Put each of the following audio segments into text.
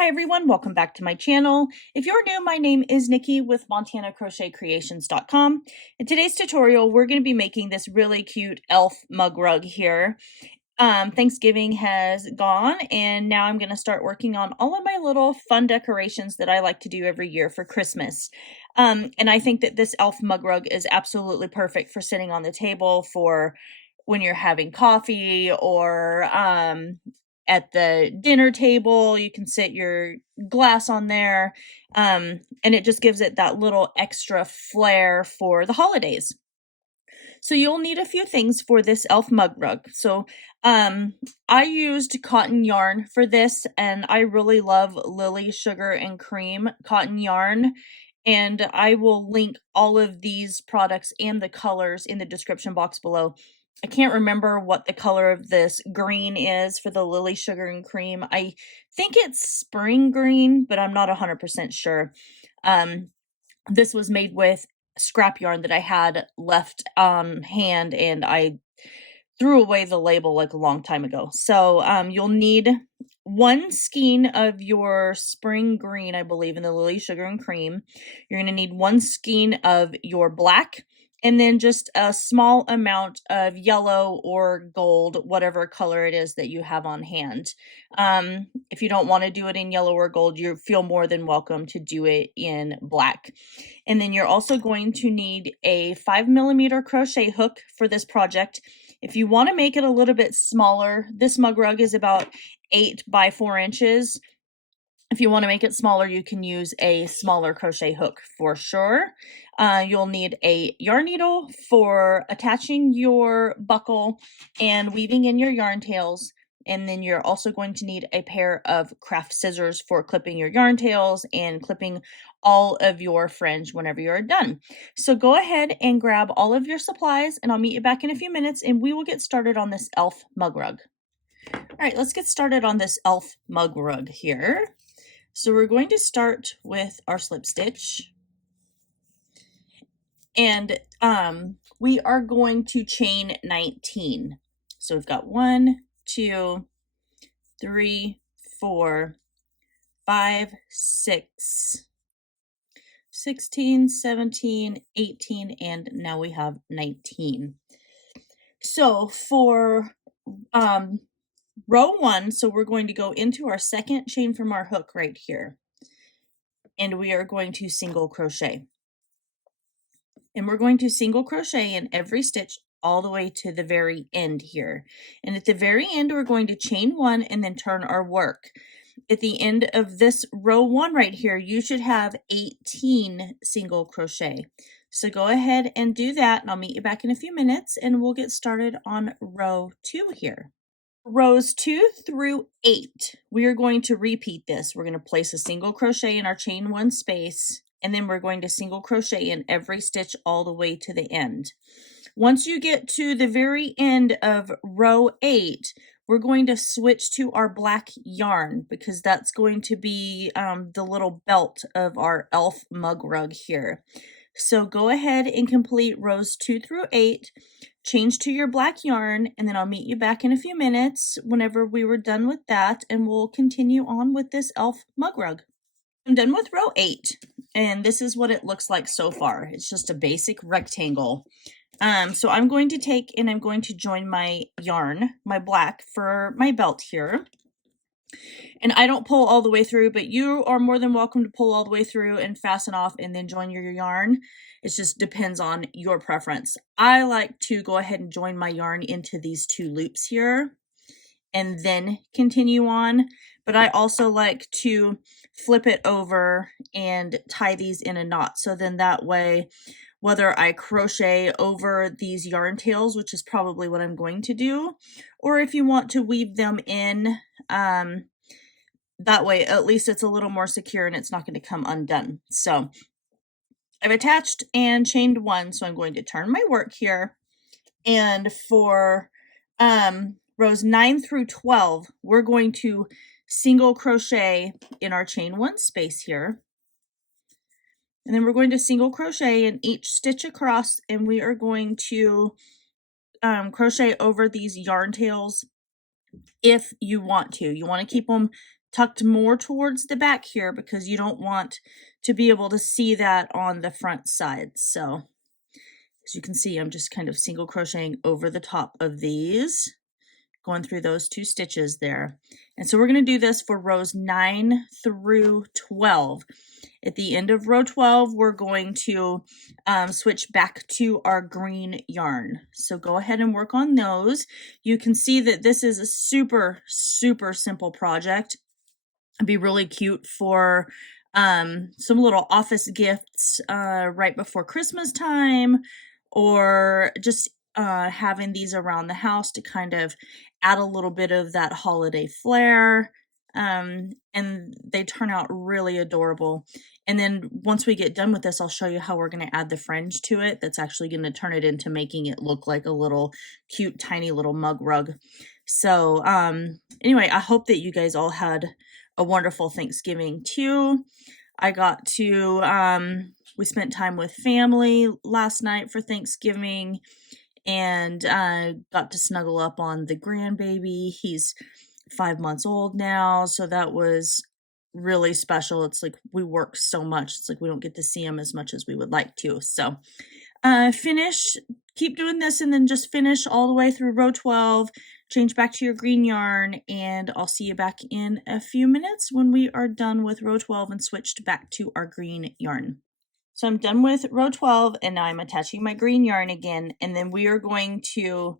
Hi everyone, welcome back to my channel. If you're new, my name is Nikki with montanacrochetcreations.com. In today's tutorial, we're going to be making this really cute elf mug rug here. Thanksgiving has gone and now I'm going to start working on all of my little fun decorations that I like to do every year for Christmas. And I think that this elf mug rug is absolutely perfect for sitting on the table for when you're having coffee or at the dinner table. You can sit your glass on there, and it just gives it that little extra flair for the holidays. So you'll need a few things for this elf mug rug. So I used cotton yarn for this, and I really love Lily Sugar and Cream cotton yarn. And I will link all of these products and the colors in the description box below. I can't remember what the color of this green is for the Lily Sugar and Cream. I think it's spring green, but I'm not 100% sure. This was made with scrap yarn that I had left on hand, and I threw away the label like a long time ago. So you'll need one skein of your spring green, I believe, in the Lily Sugar and Cream. You're going to need one skein of your black, and then just a small amount of yellow or gold, whatever color it is that you have on hand. If you don't want to do it in yellow or gold, you feel more than welcome to do it in black. And then you're also going to need a 5mm crochet hook for this project. If you want to make it a little bit smaller, this mug rug is about 8 by 4 inches. If you want to make it smaller, you can use a smaller crochet hook for sure. You'll need a yarn needle for attaching your buckle and weaving in your yarn tails. And then you're also going to need a pair of craft scissors for clipping your yarn tails and clipping all of your fringe whenever you're done. So go ahead and grab all of your supplies, and I'll meet you back in a few minutes and we will get started on this elf mug rug. All right, let's get started on this elf mug rug here. So we're going to start with our slip stitch, and we are going to chain 19. So we've got 1, 2, 3, 4, 5, 6, 16, 17, 18, and now we have 19. So for row 1, so we're going to go into our second chain from our hook right here, and we are going to single crochet. And we're going to single crochet in every stitch all the way to the very end here. And at the very end, we're going to chain 1 and then turn our work. At the end of this row 1 right here, you should have 18 single crochet. So go ahead and do that, and I'll meet you back in a few minutes, and we'll get started on row 2 here. Rows 2 through 8, we are going to repeat this. We're going to place a single crochet in our chain 1 space, and then we're going to single crochet in every stitch all the way to the end. Once you get to the very end of row 8, we're going to switch to our black yarn, because that's going to be the little belt of our elf mug rug here. So go ahead and complete rows 2 through 8, change to your black yarn, and then I'll meet you back in a few minutes whenever we were done with that, and we'll continue on with this elf mug rug. I'm done with row 8, and this is what it looks like so far. It's just a basic rectangle. So I'm going to take and I'm going to join my yarn, my black, for my belt here. And I don't pull all the way through, but you are more than welcome to pull all the way through and fasten off and then join your yarn. It just depends on your preference. I like to go ahead and join my yarn into these 2 loops here and then continue on. But I also like to flip it over and tie these in a knot. So then that way, whether I crochet over these yarn tails, which is probably what I'm going to do, or if you want to weave them in, that way at least it's a little more secure and it's not going to come undone. So I've attached and chained 1, so I'm going to turn my work here. And for rows 9 through 12, we're going to single crochet in our chain 1 space here. And then we're going to single crochet in each stitch across, and we are going to crochet over these yarn tails if you want to. You want to keep them tucked more towards the back here because you don't want to be able to see that on the front side. So as you can see, I'm just kind of single crocheting over the top of these, going through those 2 stitches there. And so we're going to do this for rows 9 through 12. At the end of row 12, we're going to switch back to our green yarn. So go ahead and work on those. You can see that this is a super, super simple project. It'd be really cute for some little office gifts right before Christmas time, or just having these around the house to kind of add a little bit of that holiday flair. And they turn out really adorable. And then once we get done with this, I'll show you how we're going to add the fringe to it. That's actually going to turn it into making it look like a little cute, tiny little mug rug. So anyway, I hope that you guys all had a wonderful Thanksgiving too. I got to, we spent time with family last night for Thanksgiving, and got to snuggle up on the grandbaby. He's 5 months old now, so that was really special. It's like we work so much. It's like we don't get to see him as much as we would like to. So keep doing this, and then just finish all the way through row 12, change back to your green yarn, and I'll see you back in a few minutes when we are done with row 12 and switched back to our green yarn. So I'm done with row 12, and now I'm attaching my green yarn again, and then we are going to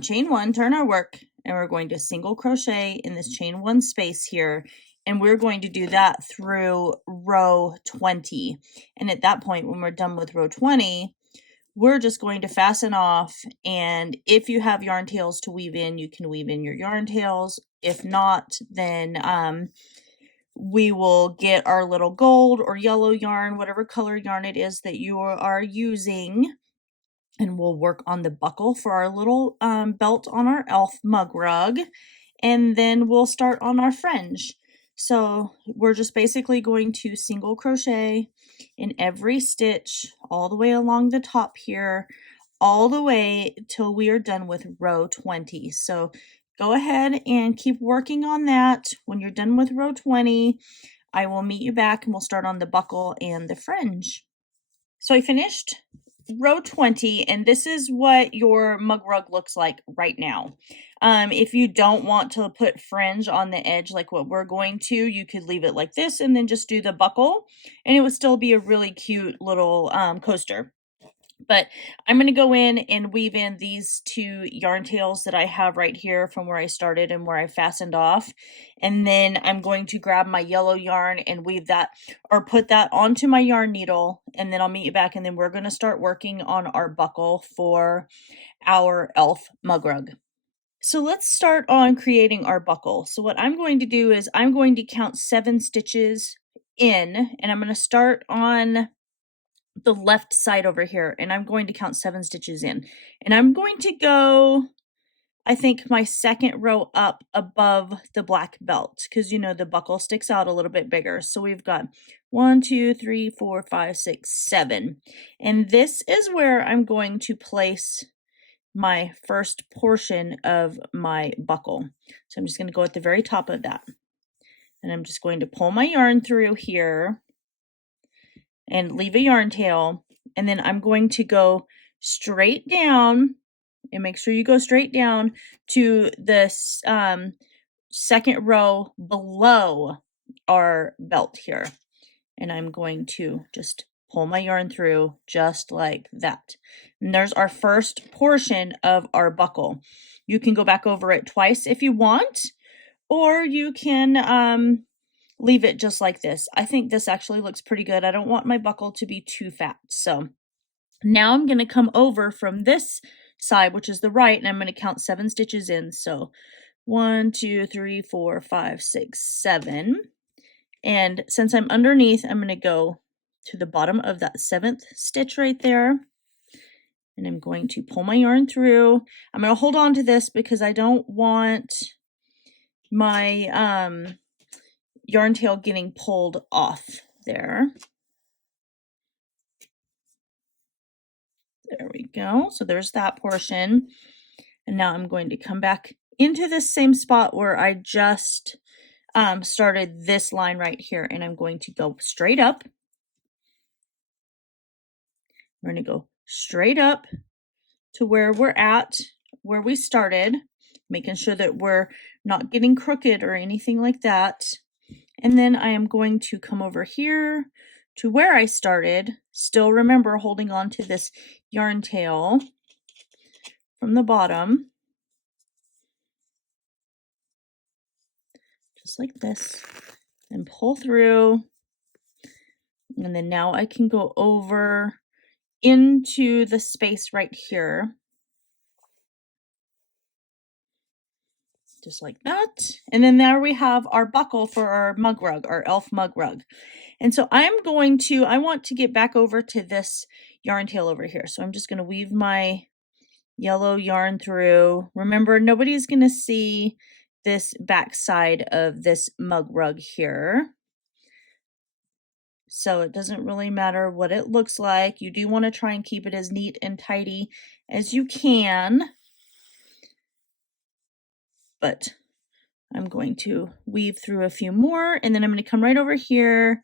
chain 1, turn our work, and we're going to single crochet in this chain 1 space here, and we're going to do that through row 20. And at that point, when we're done with row 20, we're just going to fasten off, and if you have yarn tails to weave in, you can weave in your yarn tails. If not, then we will get our little gold or yellow yarn, whatever color yarn it is that you are using, and we'll work on the buckle for our little belt on our elf mug rug, and then we'll start on our fringe. So we're just basically going to single crochet in every stitch all the way along the top here, all the way till we are done with row 20. So go ahead and keep working on that. When you're done with row 20, I will meet you back and we'll start on the buckle and the fringe. So I finished row 20, and this is what your mug rug looks like right now. If you don't want to put fringe on the edge like what we're going to, you could leave it like this and then just do the buckle, and it would still be a really cute little coaster. But I'm going to go in and weave in these 2 yarn tails that I have right here from where I started and where I fastened off. And then I'm going to grab my yellow yarn and weave that, or put that onto my yarn needle, and then I'll meet you back, and then we're going to start working on our buckle for our elf mug rug. So let's start on creating our buckle. So what I'm going to do is I'm going to count 7 stitches in, and I'm going to start on the left side over here, and I'm going to count 7 stitches in, and I'm going to go, I think, my second row up above the black belt, because you know the buckle sticks out a little bit bigger. So we've got 1, 2, 3, 4, 5, 6, 7, and this is where I'm going to place my first portion of my buckle. So I'm just going to go at the very top of that, and I'm just going to pull my yarn through here and leave a yarn tail, and then I'm going to go straight down, and make sure you go straight down to this second row below our belt here, and I'm going to just pull my yarn through just like that. And there's our first portion of our buckle. You can go back over it twice if you want, or you can leave it just like this. I think this actually looks pretty good. I don't want my buckle to be too fat. So now I'm going to come over from this side, which is the right, and I'm going to count 7 stitches in. So 1, 2, 3, 4, 5, 6, 7. And since I'm underneath, I'm going to go to the bottom of that 7th stitch right there. And I'm going to pull my yarn through. I'm going to hold on to this because I don't want my yarn tail getting pulled off there. There we go. So there's that portion. And now I'm going to come back into the same spot where I just started this line right here, and I'm going to go straight up. We're going to go straight up to where we're at, where we started, making sure that we're not getting crooked or anything like that. And then I am going to come over here to where I started, still remember holding on to this yarn tail from the bottom, just like this, and pull through. And then now I can go over into the space right here, just like that. And then there we have our buckle for our mug rug, our elf mug rug. And so I want to get back over to this yarn tail over here. So I'm just going to weave my yellow yarn through. Remember, nobody's going to see this back side of this mug rug here. So it doesn't really matter what it looks like. You do want to try and keep it as neat and tidy as you can. But I'm going to weave through a few more, and then I'm going to come right over here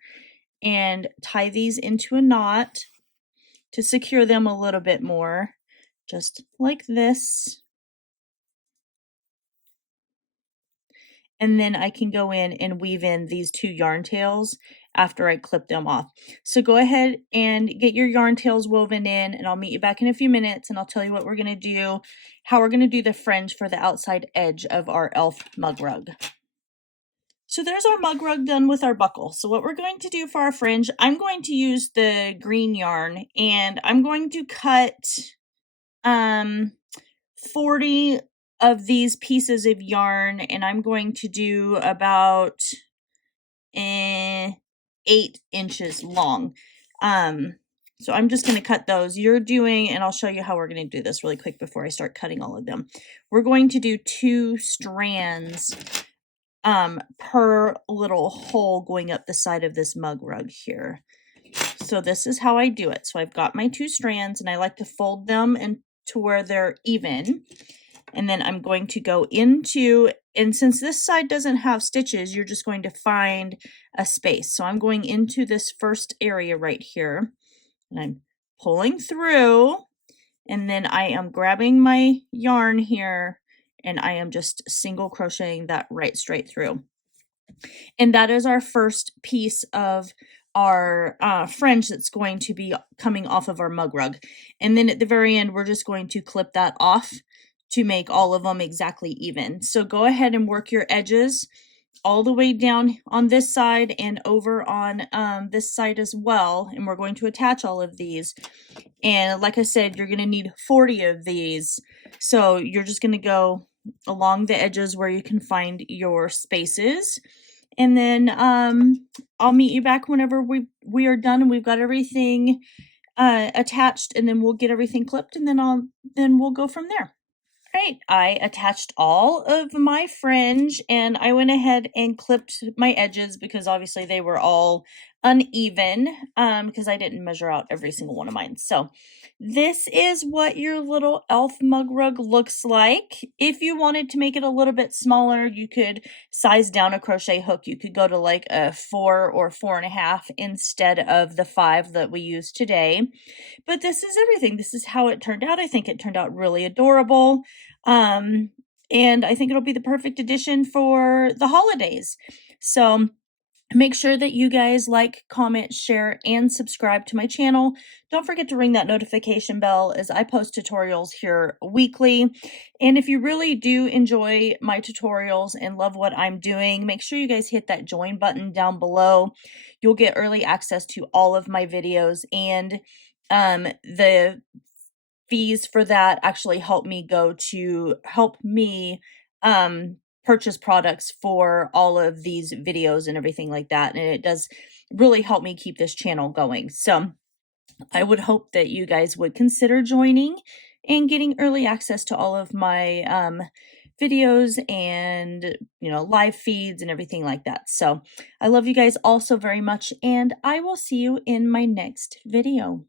and tie these into a knot to secure them a little bit more, just like this. And then I can go in and weave in these 2 yarn tails after I clip them off. So go ahead and get your yarn tails woven in, and I'll meet you back in a few minutes, and I'll tell you what we're going to do, how we're going to do the fringe for the outside edge of our elf mug rug. So there's our mug rug done with our buckle. So what we're going to do for our fringe, I'm going to use the green yarn, and I'm going to cut 40 of these pieces of yarn, and I'm going to do about 8 inches long. So I'm just going to cut those. And I'll show you how we're going to do this really quick before I start cutting all of them. We're going to do 2 strands per little hole going up the side of this mug rug here. So this is how I do it. So I've got my 2 strands, and I like to fold them to where they're even. And then I'm going to go into, and since this side doesn't have stitches, you're just going to find a space. So I'm going into this first area right here, and I'm pulling through, and then I am grabbing my yarn here, and I am just single crocheting that right straight through. And that is our first piece of our fringe that's going to be coming off of our mug rug. And then at the very end, we're just going to clip that off to make all of them exactly even. So go ahead and work your edges all the way down on this side and over on this side as well. And we're going to attach all of these. And like I said, you're going to need 40 of these. So you're just going to go along the edges where you can find your spaces. And then I'll meet you back whenever we are done and we've got everything attached, and then we'll get everything clipped, and then we'll go from there. Right, I attached all of my fringe, and I went ahead and clipped my edges because obviously they were all uneven because I didn't measure out every single one of mine. So this is what your little elf mug rug looks like. If you wanted to make it a little bit smaller, you could size down a crochet hook. You could go to like a 4 or 4.5 instead of the 5 that we use today. But this is everything. This is how it turned out. I think it turned out really adorable. And I think it'll be the perfect addition for the holidays. So make sure that you guys like, comment, share, and subscribe to my channel. Don't forget to ring that notification bell as I post tutorials here weekly. And if you really do enjoy my tutorials and love what I'm doing, make sure you guys hit that join button down below. You'll get early access to all of my videos, and the fees for that actually help me purchase products for all of these videos and everything like that. And it does really help me keep this channel going. So I would hope that you guys would consider joining and getting early access to all of my videos and, live feeds and everything like that. So I love you guys all so very much, and I will see you in my next video.